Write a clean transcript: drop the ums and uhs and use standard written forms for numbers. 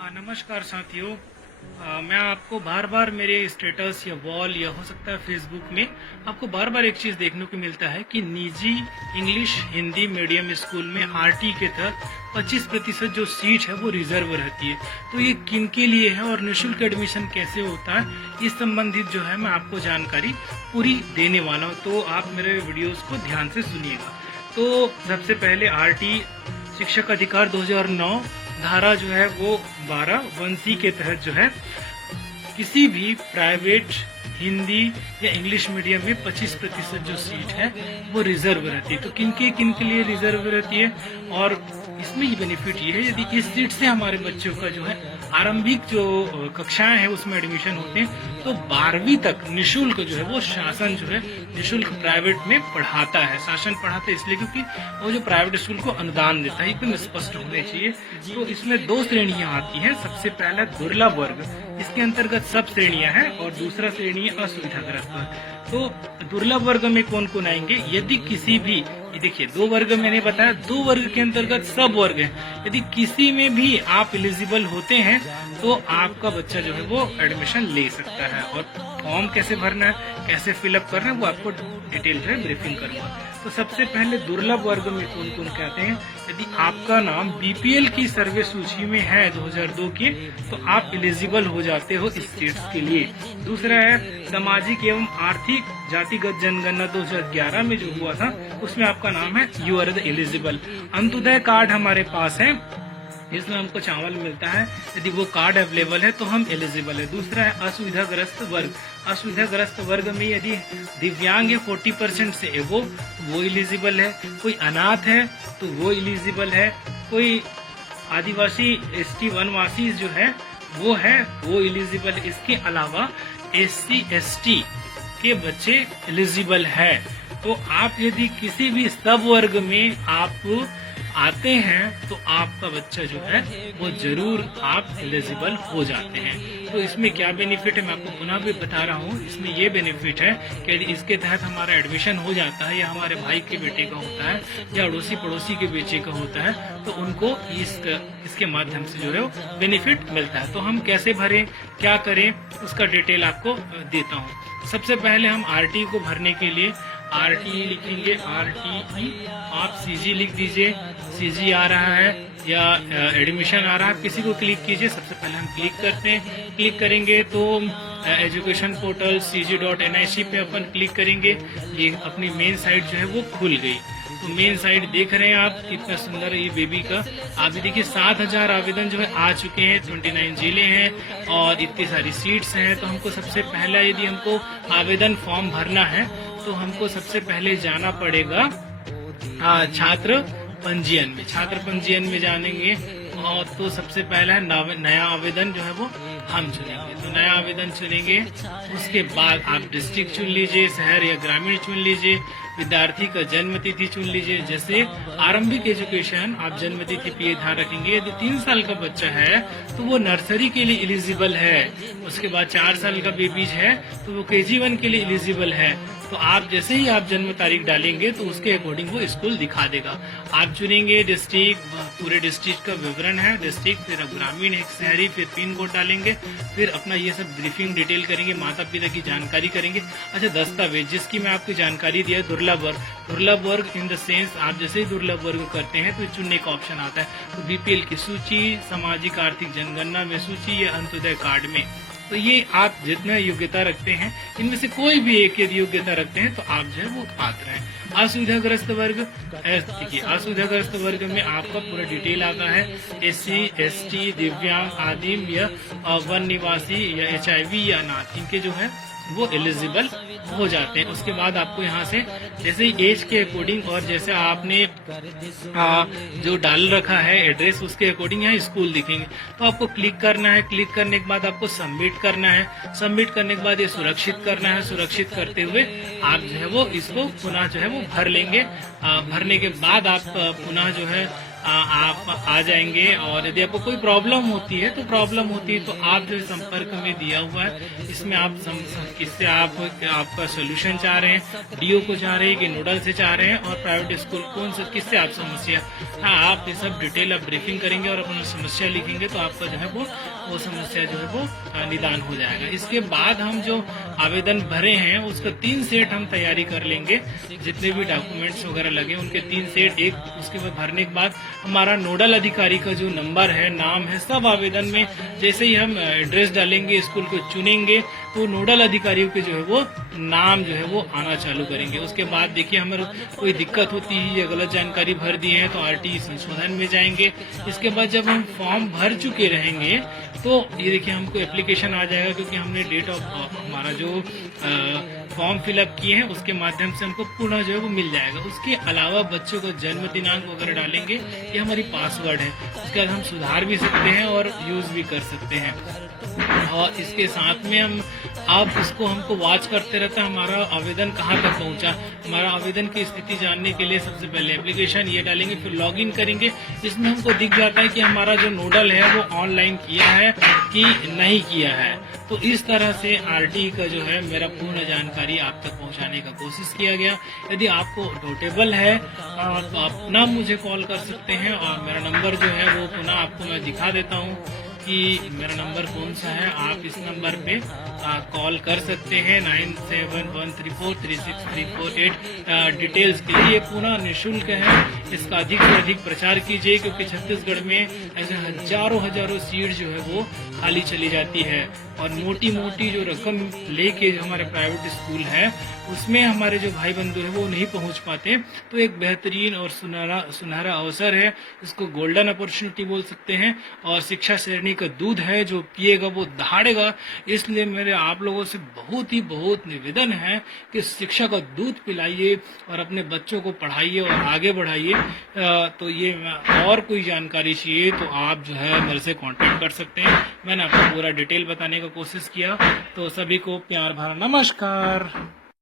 नमस्कार साथियों। मैं आपको बार बार मेरे स्टेटस या वॉल या हो सकता है फेसबुक में आपको बार बार एक चीज़ देखने को मिलता है कि निजी इंग्लिश हिंदी मीडियम स्कूल में आरटी के तहत 25% जो सीट है वो रिजर्व रहती है। तो ये किन के लिए है और निःशुल्क एडमिशन कैसे होता है, इस संबंधित जो है मैं आपको जानकारी पूरी देने वाला हूँ। तो आप मेरे वीडियोस को ध्यान से सुनिएगा। तो सबसे पहले आरटी शिक्षक अधिकार 2009 धारा जो है वो 12(1)(c) के तहत जो है किसी भी प्राइवेट हिंदी या इंग्लिश मीडियम में 25% जो सीट है वो रिजर्व रहती है। तो किन के लिए रिजर्व रहती है और इसमें ये बेनिफिट ये है, यदि इस सीट से हमारे बच्चों का जो है आरंभिक जो कक्षाएं हैं उसमें एडमिशन होते हैं तो 12वीं तक निःशुल्क जो है वो शासन जो है निःशुल्क प्राइवेट में पढ़ाता है। शासन पढ़ाता है इसलिए क्योंकि वो जो प्राइवेट स्कूल को अनुदान देता है, एकदम स्पष्ट होने चाहिए। तो इसमें 2 श्रेणियां आती हैं। सबसे पहला दुर्लभ वर्ग, इसके अंतर्गत सब श्रेणियां हैं, और दूसरा श्रेणी है असुविधाग्रस्त वर्ग। तो दुर्लभ वर्ग में कौन कौन आएंगे? यदि किसी भी, देखिए 2 वर्ग मैंने बताया, 2 वर्ग के अंतर्गत सब वर्ग है। यदि किसी में भी आप एलिजिबल होते हैं तो आपका बच्चा जो है वो एडमिशन ले सकता है। और फॉर्म कैसे भरना है, कैसे फिलअप करना है, वो आपको डिटेल में ब्रीफिंग करूंगा। तो सबसे पहले दुर्लभ वर्ग में कौन कौन कहते हैं? यदि आपका नाम बीपीएल की सर्वे सूची में है 2002 की, तो आप एलिजिबल हो जाते हो इस सीट्स के लिए। दूसरा है सामाजिक एवं आर्थिक जातिगत जनगणना 2011 में जो हुआ था उसमें आपका नाम है, you are the eligible. Antyodaya card हमारे पास है, इसमें हमको चावल मिलता है, यदि वो कार्ड अवेलेबल है तो हम एलिजिबल है। दूसरा है असुविधाग्रस्त वर्ग। असुविधाग्रस्त वर्ग में यदि दिव्यांग है 40% से वो एलिजिबल है। कोई अनाथ है तो वो एलिजिबल है। कोई आदिवासी एसटी वनवासी जो है वो एलिजिबल है। इसके अलावा एससी एसटी के बच्चे एलिजिबल है। तो आप यदि किसी भी सब वर्ग में आप आते हैं तो आपका बच्चा जो है वो जरूर आप एलिजिबल हो जाते हैं। तो इसमें क्या बेनिफिट है मैं आपको पुनः भी बता रहा हूँ। इसमें ये बेनिफिट है कि यदि इसके तहत हमारा एडमिशन हो जाता है या हमारे भाई के बेटे का होता है या अड़ोसी पड़ोसी के बेटे का होता है तो उनको इसके माध्यम से जो है वो बेनिफिट मिलता है। तो हम कैसे भरें, क्या करें, उसका डिटेल आपको देता हूँ। सबसे पहले हम आरटी को भरने के लिए आरटी लिखेंगे, RTE, आप CG लिख दीजिए। CG आ रहा है या एडमिशन आ रहा है, किसी को क्लिक कीजिए। सबसे पहले हम क्लिक करते हैं। क्लिक करेंगे तो एजुकेशन पोर्टल cg.nic पे अपन क्लिक करेंगे। ये अपनी मेन साइट जो है वो खुल गई। तो मेन साइट देख रहे हैं आप, कितना सुंदर है ये बेबी का। आप भी देखिए 7000 आवेदन जो है आ चुके हैं, 29 जिले हैं और इतनी सारी सीट्स हैं। तो हमको सबसे पहला यदि हमको आवेदन फॉर्म भरना है तो हमको सबसे पहले जाना पड़ेगा छात्र पंजीयन में। छात्र पंजीयन में जानेंगे और तो सबसे पहला नया आवेदन जो है वो हम चुनेंगे। तो नया आवेदन चुनेंगे, उसके बाद आप डिस्ट्रिक्ट चुन लीजिए, शहर या ग्रामीण चुन लीजिए, विद्यार्थी का जन्म तिथि चुन लीजिए। जैसे आरंभिक एजुकेशन आप जन्म तिथि पे ध्यान रखेंगे। यदि 3 साल का बच्चा है तो वो नर्सरी के लिए एलिजिबल है। उसके बाद 4 साल का बेबीज है तो वो KG1 के लिए एलिजिबल है। तो आप जैसे ही आप जन्म तारीख डालेंगे तो उसके अकॉर्डिंग वो स्कूल दिखा देगा। आप चुनेंगे डिस्ट्रिक्ट, पूरे डिस्ट्रिक्ट का विवरण है, डिस्ट्रिक्ट, फिर ग्रामीण, एक शहरी, फिर पिन कोड डालेंगे, फिर अपना ये सब ब्रीफिंग डिटेल करेंगे, माता पिता की जानकारी करेंगे। अच्छा, दस्तावेज जिसकी मैं आपकी जानकारी दिया, दुर्लभ वर्ग। दुर्लभ वर्ग इन द सेंस आप जैसे ही दुर्लभ वर्ग करते हैं तो चुनने का ऑप्शन आता है। तो BPL की सूची, सामाजिक आर्थिक जनगणना में सूची या अंत्योदय कार्ड में। तो ये आप जितना योग्यता रखते हैं इनमें से कोई भी एक यदि योग्यता रखते हैं तो आप जो है वो पात्र हैं। असुविधाग्रस्त वर्ग, देखिए असुविधाग्रस्त वर्ग में आपका पूरा डिटेल आता है। SC ST दिव्यांग आदिम या वन निवासी या HIV या अनाथ, इनके जो है वो एलिजिबल हो जाते हैं। उसके बाद आपको यहाँ से जैसे एज के अकॉर्डिंग और जैसे आपने जो डाल रखा है एड्रेस उसके अकॉर्डिंग यहाँ स्कूल दिखेंगे। तो आपको क्लिक करना है। क्लिक करने के बाद आपको सबमिट करना है। सबमिट करने के बाद ये सुरक्षित करना है। सुरक्षित करते हुए आप जो है वो इसको पुनः जो है वो भर लेंगे। भरने के बाद आप पुनः जो है आप आ जाएंगे। और यदि आपको कोई प्रॉब्लम होती है तो आप जो संपर्क में दिया हुआ है इसमें आप किससे आपका सोल्यूशन चाह रहे हैं, डीओ को चाह रहे हैं कि नोडल से चाह रहे हैं, और प्राइवेट स्कूल कौन सा किससे आप समस्या, हाँ आप ये सब डिटेल आप ब्रीफिंग करेंगे और अपना समस्या लिखेंगे तो आपका जो है वो समस्या जो है वो निदान हो जाएगा। इसके बाद हम जो आवेदन भरे हैं उसका 3 सेट हम तैयारी कर लेंगे, जितने भी डॉक्यूमेंट्स वगैरह लगे उनके 3 सेट, एक उसके बाद भरने के बाद हमारा नोडल अधिकारी का जो नंबर है, नाम है, सब आवेदन में जैसे ही हम एड्रेस डालेंगे, स्कूल को चुनेंगे तो नोडल अधिकारियों के जो है वो नाम जो है वो आना चालू करेंगे। उसके बाद देखिए हमें कोई दिक्कत होती है या गलत जानकारी भर दी है तो आरटीई संशोधन में जाएंगे। इसके बाद जब हम फॉर्म भर चुके रहेंगे तो ये देखिए हमको एप्लीकेशन आ जाएगा, क्योंकि हमने डेट ऑफ हमारा जो फॉर्म फिलअप किए हैं उसके माध्यम से हमको पुनः जो है वो मिल जाएगा। उसके अलावा बच्चों का जन्म दिनांक वगैरह डालेंगे, ये हमारी पासवर्ड है, उसके बाद हम सुधार भी सकते हैं और यूज भी कर सकते हैं। और इसके साथ में हम आप इसको हमको वॉच करते रहता है हमारा आवेदन कहाँ तक पहुंचा। हमारा आवेदन की स्थिति जानने के लिए सबसे पहले एप्लीकेशन ये डालेंगे, फिर लॉगिन करेंगे, इसमें हमको दिख जाता है कि हमारा जो नोडल है वो ऑनलाइन किया है कि नहीं किया है। तो इस तरह से आरटीई का जो है मेरा पूर्ण जानकारी आप तक पहुंचाने का कोशिश किया गया। यदि आपको डाउटेबल है तो आप पुनः मुझे कॉल कर सकते हैं, और मेरा नंबर जो है वो पुनः आपको मैं दिखा देता हूँ कि मेरा नंबर कौन सा है। आप इस नंबर पे कॉल कर सकते हैं 9713436348। डिटेल्स के लिए पूरा निःशुल्क है, इसका अधिक से अधिक प्रचार कीजिए, क्योंकि छत्तीसगढ़ में ऐसे हजारों सीट जो है वो खाली चली जाती है, और मोटी मोटी जो रकम लेके जो हमारे प्राइवेट स्कूल है उसमें हमारे जो भाई बंधु है वो नहीं पहुंच पाते। तो एक बेहतरीन और सुनहरा अवसर है, इसको गोल्डन अपॉर्चुनिटी बोल सकते हैं, और शिक्षा श्रेणी का दूध है, जो पिएगा वो दहाड़ेगा। इसलिए मेरे आप लोगों से बहुत निवेदन है कि शिक्षा का दूध पिलाइए और अपने बच्चों को पढ़ाइए और आगे बढ़ाइए। तो ये और कोई जानकारी चाहिए तो आप जो है मेरे से कांटेक्ट कर सकते हैं। मैंने आपको पूरा डिटेल बताने का कोशिश किया। तो सभी को प्यार भरा नमस्कार।